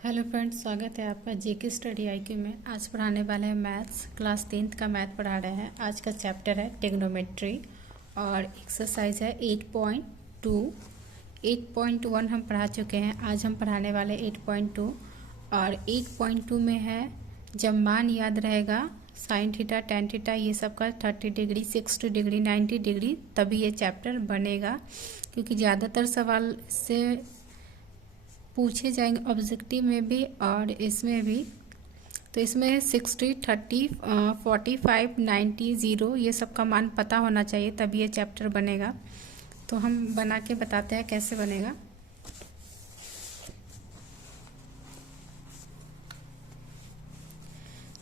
Hello friends, स्वागत है आपका जेके स्टडी आईक्यू में। आज पढ़ाने वाले हैं मैथ्स। क्लास 10th का मैथ पढ़ा रहे हैं। आज का चैप्टर है टेग्नोमेट्री और एक्सरसाइज है 8.2। 8.1 हम पढ़ा चुके हैं। आज हम पढ़ाने वाले 8.2 और 8.2 में है जब मान याद रहेगा साइन थीटा टेन थीटा ये सब का 30 डिग्री 60 डिग्री 90 डिग्री तभी ये चैप्टर बनेगा, क्योंकि ज़्यादातर सवाल से पूछे जाएंगे ऑब्जेक्टिव में भी और इसमें भी। तो इसमें 60 30 45 90 0 ये सब का मान पता होना चाहिए तभी ये चैप्टर बनेगा। तो हम बना के बताते हैं कैसे बनेगा।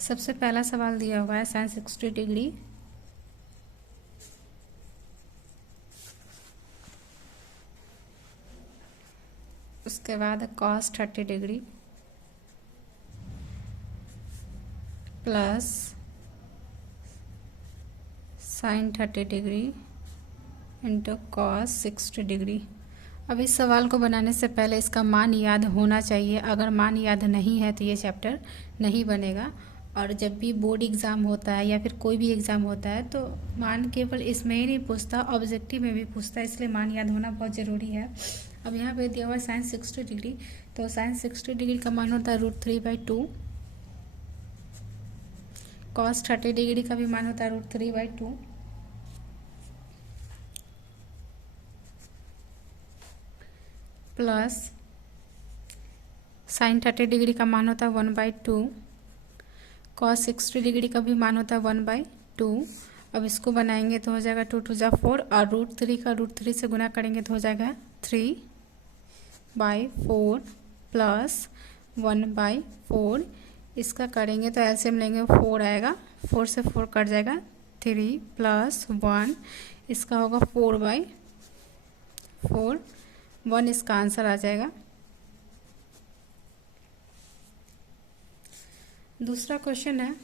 सबसे पहला सवाल दिया हुआ है साइन 60 डिग्री, उसके बाद cos 30 degree plus sign 30 degree into cos 60 degree. अब इस सवाल को बनाने से पहले इसका मान याद होना चाहिए। अगर मान याद नहीं है तो ये चैप्टर नहीं बनेगा। और जब भी बोर्ड एग्ज़ाम होता है या फिर कोई भी एग्ज़ाम होता है तो मान केवल इसमें ही नहीं पूछता, ऑब्जेक्टिव में भी पूछता है, इसलिए मान याद होना बहुत ज़रूरी है। अब यहाँ पे दिया हुआ है साइन 60 डिग्री, तो साइन 60 डिग्री का मान होता है √3/2। कॉस 30 डिग्री का भी मान होता है √3/2। प्लस साइन 30 डिग्री का मान होता है 1/2। कॉस 60 डिग्री का भी मान होता है 1/2। अब इसको बनाएंगे तो हो जाएगा 2 2 जा 4 और √3 का √3 से गुना करेंगे तो हो जाएगा 3/4 प्लस 1/4। इसका करेंगे तो एलसीएम लेंगे 4 आएगा, 4 से 4 कट जाएगा, 3 प्लस 1 इसका होगा 4/4, 1 इसका आंसर आ जाएगा। दूसरा क्वेश्चन है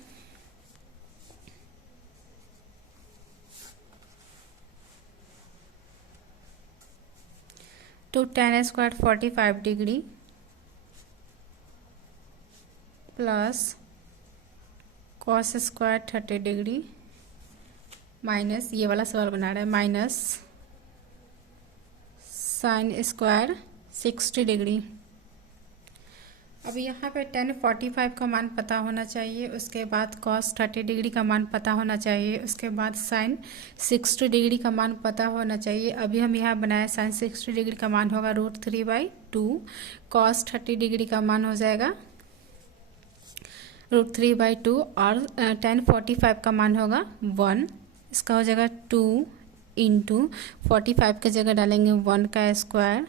तो tan² 45 degree plus cos² 30 degree minus, ये वाला सवाल बना रहा है, माइनस sin² 60 डिग्री। अब यहाँ पे tan 45 का मान पता होना चाहिए, उसके बाद cos 30 डिग्री का मान पता होना चाहिए, उसके बाद sin 60 डिग्री का मान पता होना चाहिए। अभी हम यहाँ बनाए sin 60 डिग्री का मान होगा √3/2, cos 30 डिग्री का मान हो जाएगा √3/2 और tan 45 का मान होगा 1। इसका हो जाएगा 2 इंटू 45 के जगह डालेंगे 1 का स्क्वायर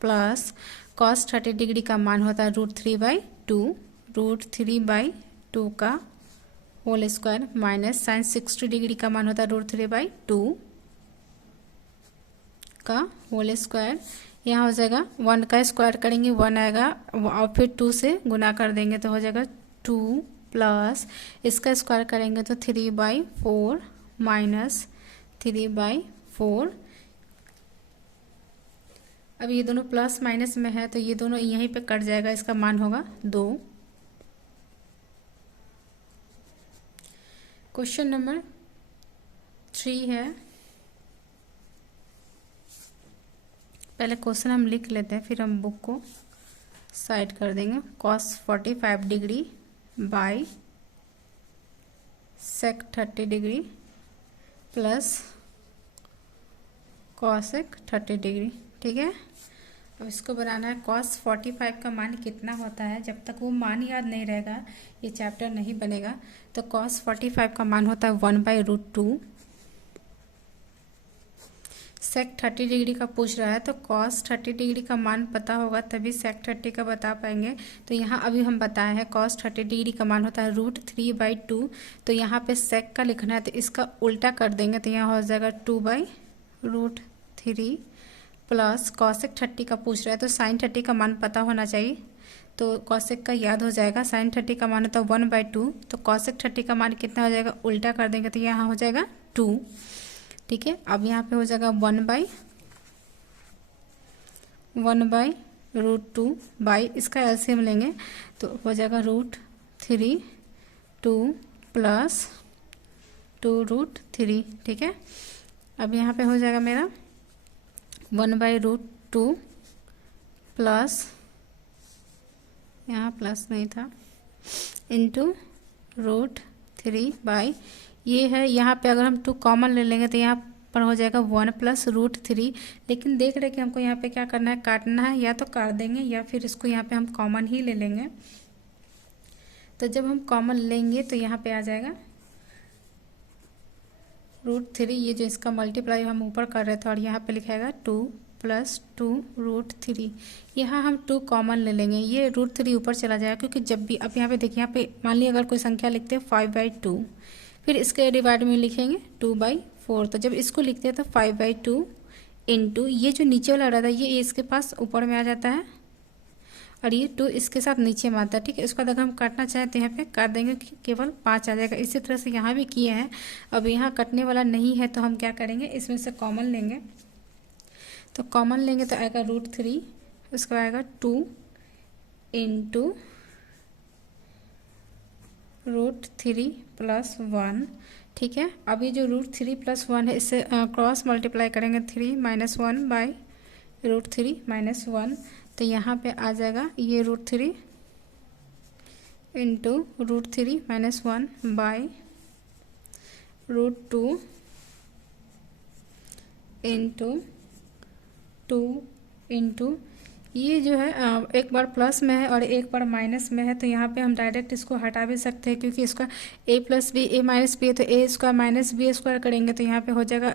प्लस cos 30 डिग्री का मान होता है √3/2, √3/2 का whole square minus sin 60 degree का मान होता है √3/2 का होल स्क्वायर। यहाँ हो जाएगा 1 का स्क्वायर करेंगे 1 आएगा और फिर 2 से गुना कर देंगे तो हो जाएगा 2 प्लस इसका स्क्वायर करेंगे तो 3/4 माइनस 3/4। अब ये दोनों प्लस माइनस में है तो ये दोनों यहीं पे कट जाएगा, इसका मान होगा 2। क्वेश्चन नंबर 3 है, पहले क्वेश्चन हम लिख लेते हैं फिर हम बुक को साइड कर देंगे। cos 45 degree by sec 30 degree plus cosec 30 degree, ठीक है। अब इसको बनाना है। cos 45 का मान कितना होता है, जब तक वो मान याद नहीं रहेगा ये चैप्टर नहीं बनेगा। तो cos 45 का मान होता है 1/√2। sec 30 डिग्री का पूछ रहा है तो cos 30 डिग्री का मान पता होगा तभी sec 30 का बता पाएंगे। तो यहाँ अभी हम बताए हैं cos 30 डिग्री का मान होता है √3/2, तो यहाँ पे sec का लिखना है तो इसका उल्टा कर देंगे तो यहाँ हो जाएगा 2/√3 प्लस cosec 30 का पूछ रहा है तो sin 30 का मान पता होना चाहिए, तो cosec का याद हो जाएगा। sin 30 का मान होता है 1/2, तो cosec 30 का मान कितना हो जाएगा, उल्टा कर देंगे तो यहाँ हो जाएगा 2, ठीक है। अब यहाँ पे हो जाएगा 1/2 √2 बाई इसका एलसीएम लेंगे तो हो जाएगा √3 2 प्लस 2√3। ठीक है, अब यहाँ पे हो जाएगा मेरा 1/√2 प्लस, यहाँ प्लस नहीं था, इंटू √3 बाई ये है, यहाँ पे अगर हम 2 कॉमन ले लेंगे तो यहाँ पर हो जाएगा 1 प्लस √3। लेकिन देख रहे कि हमको यहाँ पे क्या करना है, काटना है, या तो काट देंगे या फिर इसको यहाँ पे हम कॉमन ही ले लेंगे। तो जब हम कॉमन लेंगे तो यहाँ पे आ जाएगा √3, ये जो इसका मल्टीप्लाई हम ऊपर कर रहे थे, और यहाँ पे लिखाएगा 2 प्लस 2√3। यहाँ हम 2 कॉमन ले लेंगे, ये √3 ऊपर चला जाएगा, क्योंकि जब भी अब यहाँ पे देखिए, यहाँ पे मान लिया अगर कोई संख्या लिखते हैं 5/2, फिर इसके डिवाइड में लिखेंगे 2/4, तो जब इसको लिखते हैं तो 5/2 इंटू ये जो नीचे वाला रहा था ये इसके पास ऊपर में आ जाता है, और ये 2 इसके साथ नीचे में आता है। ठीक है, इसको अगर हम काटना चाहें तो यहाँ पे काट देंगे, केवल 5 आ जाएगा। इसी तरह से यहाँ भी किए हैं। अब यहाँ कटने वाला नहीं है तो हम क्या करेंगे, इसमें से कॉमन लेंगे, तो कॉमन लेंगे तो आएगा √3, उसको आएगा 2 इंटू √3 प्लस 1। ठीक है, अभी जो √3 प्लस 1 है इससे क्रॉस मल्टीप्लाई करेंगे, 3 - 1 बाई √3 - 1, तो यहाँ पे आ जाएगा ये √3 इंटू √3 - 1 बाई √2 इंटू 2 इंटू ये जो है एक बार प्लस में है और एक बार माइनस में है, तो यहाँ पे हम डायरेक्ट इसको हटा भी सकते हैं, क्योंकि इसका a plus B a minus B है, तो a square minus B square करेंगे तो यहाँ पे हो जाएगा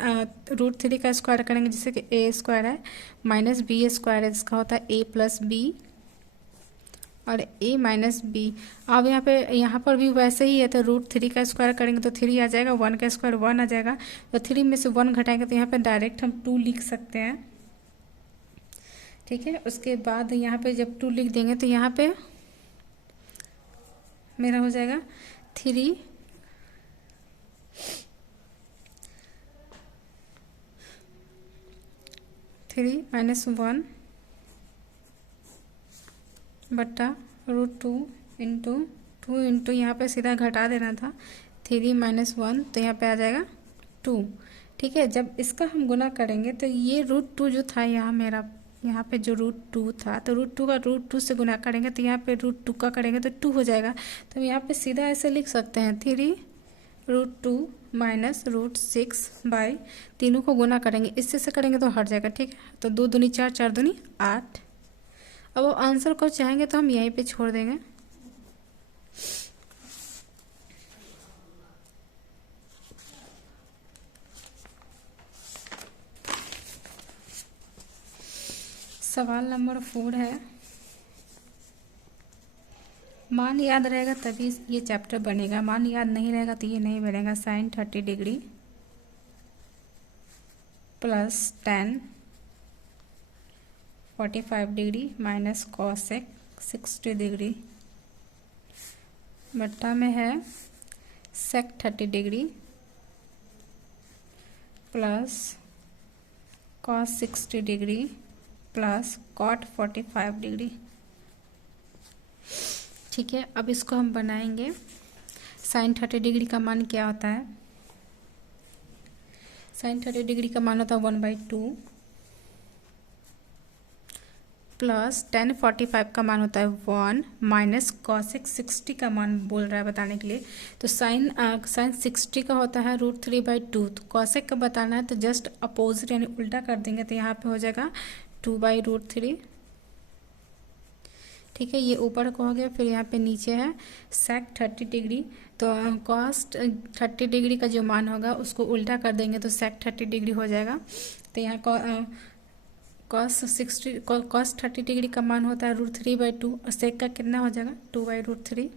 √3 का स्क्वायर करेंगे, जिससे कि a स्क्वायर है माइनस बी स्क्वायर है, जिसका होता है a प्लस बी और a माइनस बी। अब यहाँ पर भी वैसे ही है, तो √3 का स्क्वायर करेंगे तो 3 आ जाएगा, 1 का स्क्वायर 1 आ जाएगा, तो 3 में से 1 घटाएंगे तो यहाँ पे डायरेक्ट हम 2 लिख सकते हैं। ठीक है, उसके बाद यहाँ पे जब 2 लिख देंगे तो यहाँ पे मेरा हो जाएगा 3 - 1 बट्टा √2 इंटू 2 इंटू यहाँ पे सीधा घटा देना था, 3 - 1, तो यहाँ पे आ जाएगा 2। ठीक है, जब इसका हम गुना करेंगे तो ये √2 जो था यहाँ पे जो √2 था, तो √2 का √2 से गुना करेंगे तो यहाँ पे √2 का करेंगे तो 2 हो जाएगा। तो यहाँ पे सीधा ऐसे लिख सकते हैं 3 √2 माइनस √6 बाई, तीनों को गुना करेंगे, इससे से करेंगे तो हट जाएगा। ठीक है, तो 2 दूनी 4, 4 दूनी 8। अब वो आंसर को चाहेंगे तो हम यहीं पे छोड़ देंगे। सवाल नंबर 4 है, मान याद रहेगा तभी ये चैप्टर बनेगा, मान याद नहीं रहेगा तो ये नहीं बनेगा। sin 30 degree plus tan 45 degree minus cosec 60 degree बट्टा में है sec 30 degree plus cos 60 degree plus cot 45 degree. ठीक है, अब इसको हम बनाएंगे। sin 30 डिग्री का मान क्या होता है, sin 30 डिग्री का मान होता है 1/2 प्लस tan 45 का मान होता है 1 माइनस cosec 60 का मान बोल रहा है बताने के लिए। तो sin 60 का होता है √3/2, तो cosec का बताना है तो जस्ट अपोजिट यानी उल्टा कर देंगे, तो यहाँ पे हो जाएगा 2/√3। ठीक है, ये ऊपर को हो गया, फिर यहाँ पे नीचे है sec 30 डिग्री, तो cos 30 डिग्री का जो मान होगा उसको उल्टा कर देंगे तो sec 30 डिग्री हो जाएगा। तो यहाँ cos 30 डिग्री का मान होता है √3/2 और sec का कितना हो जाएगा 2/√3।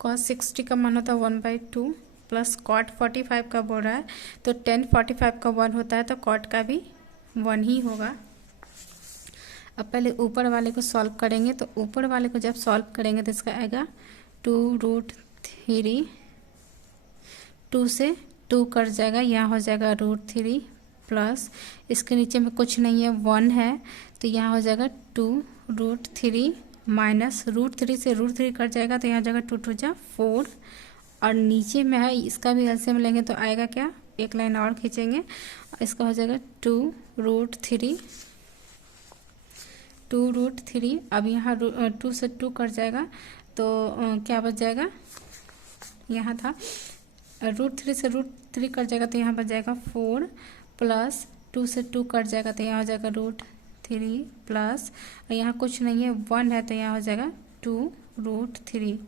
cos 60 का मान होता है 1/2 प्लस cot 45 का बोल रहा है, तो tan 45 का 1 होता है तो cot का भी 1 ही होगा। अब पहले ऊपर वाले को सॉल्व करेंगे, तो ऊपर वाले को जब सॉल्व करेंगे तो इसका आएगा 2√3, 2 से 2 कट जाएगा, यहाँ हो जाएगा √3 प्लस इसके नीचे में कुछ नहीं है, 1 है, तो यहाँ हो जाएगा 2√3 माइनस √3 से √3 कट जाएगा तो यहाँ हो जाएगा 2 2 जा 4, और नीचे में है इसका भी एलसीएम लेंगे तो आएगा क्या, एक लाइन और खींचेंगे, इसका हो जाएगा 2√3। अब यहाँ 2 से 2 कट जाएगा तो क्या बच जाएगा, यहाँ था √3 से √3 कट जाएगा तो यहाँ बच जाएगा 4, प्लस 2 से 2 कट जाएगा तो यहाँ हो जाएगा √3 प्लस, और यहाँ कुछ नहीं है, 1 है, तो यहाँ हो जाएगा 2√3।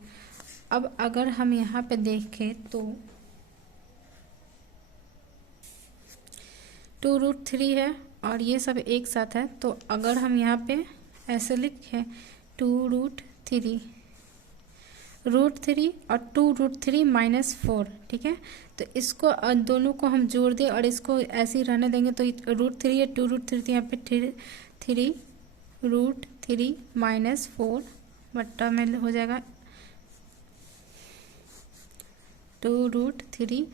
अब अगर हम यहाँ पे देखें तो 2√3 है और ये सब एक साथ है, तो अगर हम यहाँ पे ऐसे लिखें 2√3 √3 और 2√3 माइनस 4, ठीक है, तो इसको दोनों को हम जोड़ दें और इसको ऐसे ही रहने देंगे तो √3 है, 2√3 तो यहाँ पे 3√3 माइनस 4 बट्टा में हो जाएगा 2√3।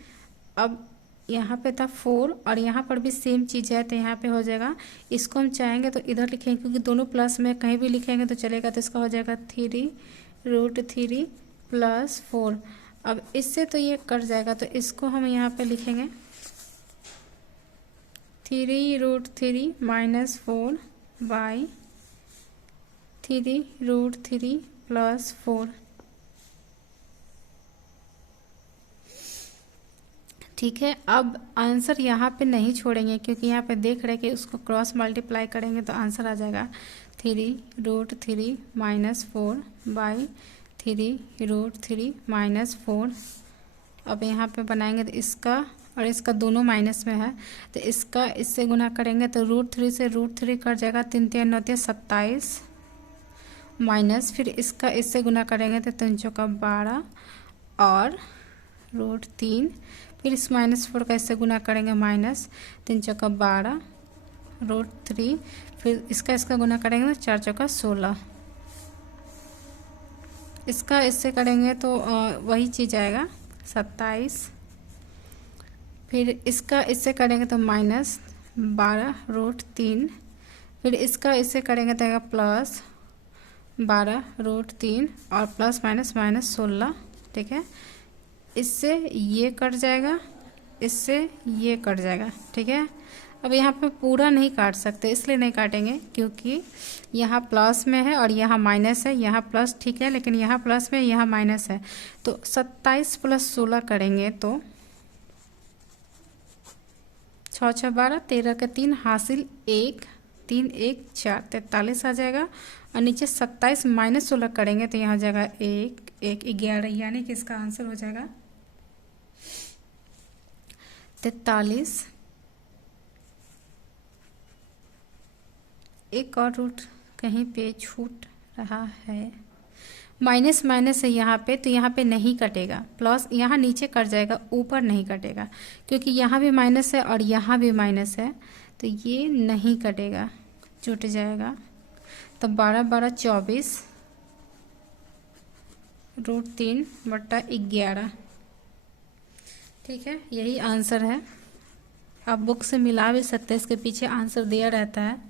अब यहाँ पे था 4 और यहाँ पर भी सेम चीज़ है तो यहाँ पे हो जाएगा, इसको हम चाहेंगे तो इधर लिखेंगे क्योंकि दोनों प्लस में कहीं भी लिखेंगे तो चलेगा, तो इसका हो जाएगा 3√3 प्लस 4। अब इससे तो ये कट जाएगा तो इसको हम यहाँ पे लिखेंगे 3√3 माइनस 4 बाई 3√3 प्लस 4, ठीक है। अब आंसर यहाँ पे नहीं छोड़ेंगे क्योंकि यहाँ पे देख रहे हैं कि उसको क्रॉस मल्टीप्लाई करेंगे तो आंसर आ जाएगा 3√3 माइनस 4 बाई 3√3 माइनस 4। अब यहाँ पे बनाएंगे तो इसका और इसका दोनों माइनस में है तो इसका इससे गुना करेंगे तो √3 से √3 कट जाएगा, 3 3 9 27 माइनस, फिर इसका इससे गुना करेंगे तो 3 चौका 12 और √3, फिर इस -4 का इससे गुना करेंगे माइनस 3 चौका 12 √3, फिर इसका गुना करेंगे तो 4 चौका 16, इसका इससे करेंगे तो वही चीज़ आएगा 27, फिर इसका इससे करेंगे तो -12 √3, फिर इसका इससे करेंगे तो आएगा +12 √3 और प्लस माइनस माइनस 16, ठीक है। इससे ये कट जाएगा, इससे ये कट जाएगा, ठीक है। अब यहाँ पे पूरा नहीं काट सकते, इसलिए नहीं काटेंगे क्योंकि यहाँ प्लस में है और यहाँ माइनस है, यहाँ प्लस ठीक है लेकिन यहाँ प्लस में यहाँ माइनस है, तो 27 + 16 करेंगे तो 6 6 12 13 के 3 हासिल 1 3 1 4 43 आ जाएगा, और नीचे 27 - 16 करेंगे तो यहाँ हो जाएगा 1 1 11, यानी कि इसका आंसर हो जाएगा 43। एक और रूट कहीं पे छूट रहा है, माइनस माइनस है यहाँ पे तो यहाँ पे नहीं कटेगा, प्लस यहाँ नीचे कट जाएगा, ऊपर नहीं कटेगा क्योंकि यहाँ भी माइनस है और यहाँ भी माइनस है तो ये नहीं कटेगा, छूट जाएगा। तो 12 12 24 √3 बट्टा 11, ठीक है, यही आंसर है। आप बुक से मिला भी सकते हैं, इसके पीछे आंसर दिया रहता है।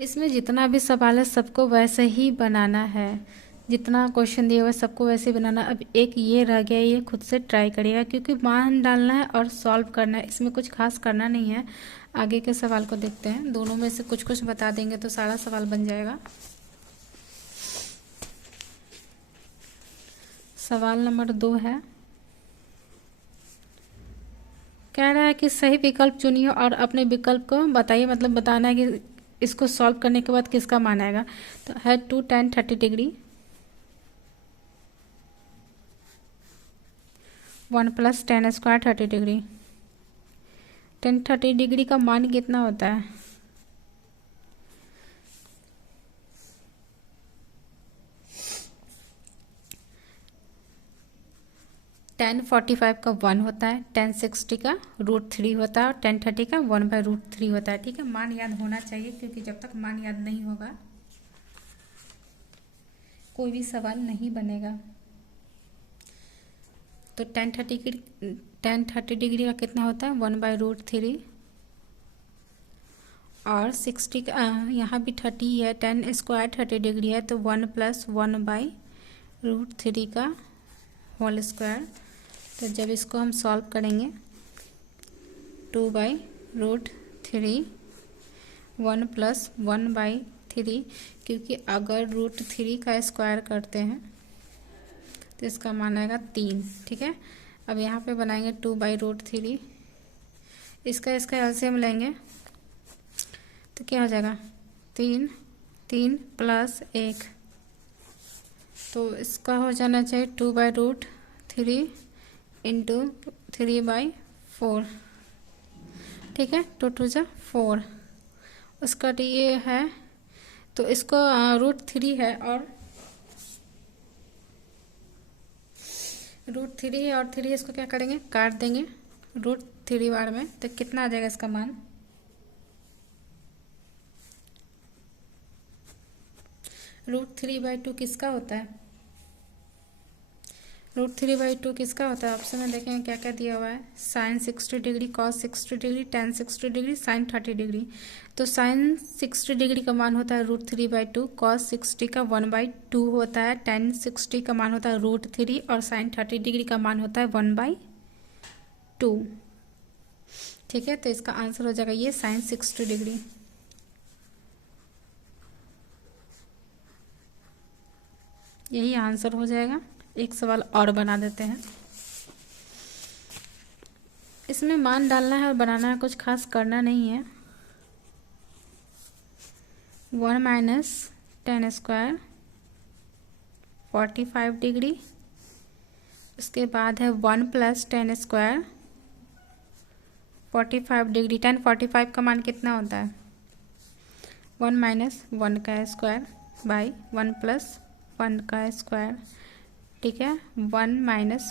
इसमें जितना भी सवाल है सबको वैसे ही बनाना है, जितना क्वेश्चन दिया हुआ है सबको वैसे ही बनाना। अब एक ये रह गया, ये खुद से ट्राई करिएगा क्योंकि मान डालना है और सॉल्व करना है, इसमें कुछ खास करना नहीं है। आगे के सवाल को देखते हैं, दोनों में से कुछ कुछ बता देंगे तो सारा सवाल बन जाएगा। सवाल नंबर 2 है, कह रहा है कि सही विकल्प चुनिए और अपने विकल्प को बताइए, मतलब बताना है कि इसको सॉल्व करने के बाद किसका मान आएगा। तो है 2 tan 30 degree, 1 + tan² 30 degree. tan 30 degree का मान कितना होता है, tan 45 का 1 होता है, tan 60 का √3 होता है और tan 30 का 1/√3 होता है, ठीक है। मान याद होना चाहिए क्योंकि जब तक मान याद नहीं होगा कोई भी सवाल नहीं बनेगा। तो टेन थर्टी डिग्री का कितना होता है 1/√3 और 60 का यहाँ भी 30 है, 10 स्क्वायर 30 डिग्री है तो 1 + 1/√3 का होल स्क्वायर। तो जब इसको हम सॉल्व करेंगे 2/√3 1 + 1/3, क्योंकि अगर √3 का स्क्वायर करते हैं तो इसका मान आएगा 3। ठीक है, अब यहाँ पे बनाएंगे 2/√3, इसका एलसीएम लेंगे तो क्या हो जाएगा 3 + 1, तो इसका हो जाना चाहिए 2/√3 × 3/4। ठीक है, 2 2 जा 4, उसका ये है तो इसको √3 है और √3 है और 3 इसको क्या करेंगे काट देंगे √3 बार में, तो कितना आ जाएगा इसका मान √3/2 किसका होता है, √3/2 किसका होता है। ऑप्शन में देखेंगे क्या क्या दिया हुआ है, sin 60 degree, cos 60 degree, tan 60 degree, sin 30 degree. तो sin 60 डिग्री का मान होता है √3/2, cos 60 का 1/2 होता है, tan 60 का मान होता है √3 और sin 30 डिग्री का मान होता है 1/2। ठीक है, तो इसका आंसर हो जाएगा ये sin 60 डिग्री। यही आंसर हो जाएगा। एक सवाल और बना देते हैं, इसमें मान डालना है और बनाना है, कुछ खास करना नहीं है। 1 - 10 स्क्वायर 45 डिग्री, उसके बाद है 1 + 10 स्क्वायर 45 डिग्री। 10 45 का मान कितना होता है 1 - 1 का स्क्वायर बाई 1 + 1 का स्क्वायर। ठीक है, 1 - 1/1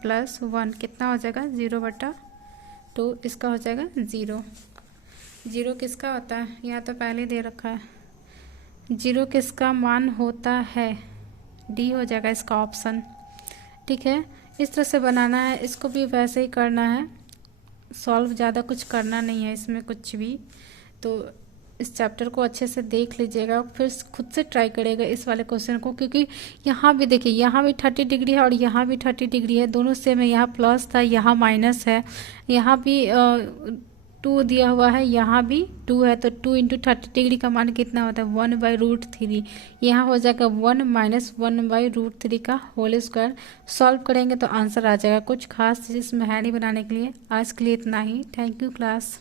+ 1 कितना हो जाएगा 0/2, इसका हो जाएगा 0। 0 किसका होता है, यहाँ तो पहले दे रखा है। 0 किसका मान होता है, डी हो जाएगा इसका ऑप्शन। ठीक है, इस तरह से बनाना है, इसको भी वैसे ही करना है, सॉल्व ज़्यादा कुछ करना नहीं है इसमें कुछ भी। तो इस चैप्टर को अच्छे से देख लीजिएगा, फिर खुद से ट्राई करिएगा इस वाले क्वेश्चन को, क्योंकि यहाँ भी देखिए यहाँ भी 30 डिग्री है और यहाँ भी 30 डिग्री है, दोनों सेम है। यहाँ प्लस था, यहाँ माइनस है, यहाँ भी 2 दिया हुआ है, यहाँ भी 2 है, तो 2 × 30 डिग्री का मान कितना होता है 1/√3। यहाँ हो जाएगा 1 - 1/√3 का होल स्क्वायर। सॉल्व करेंगे तो आंसर आ जाएगा। कुछ खास चीज़ इसमें है नहीं बनाने के लिए। आज के लिए इतना ही। Thank you class.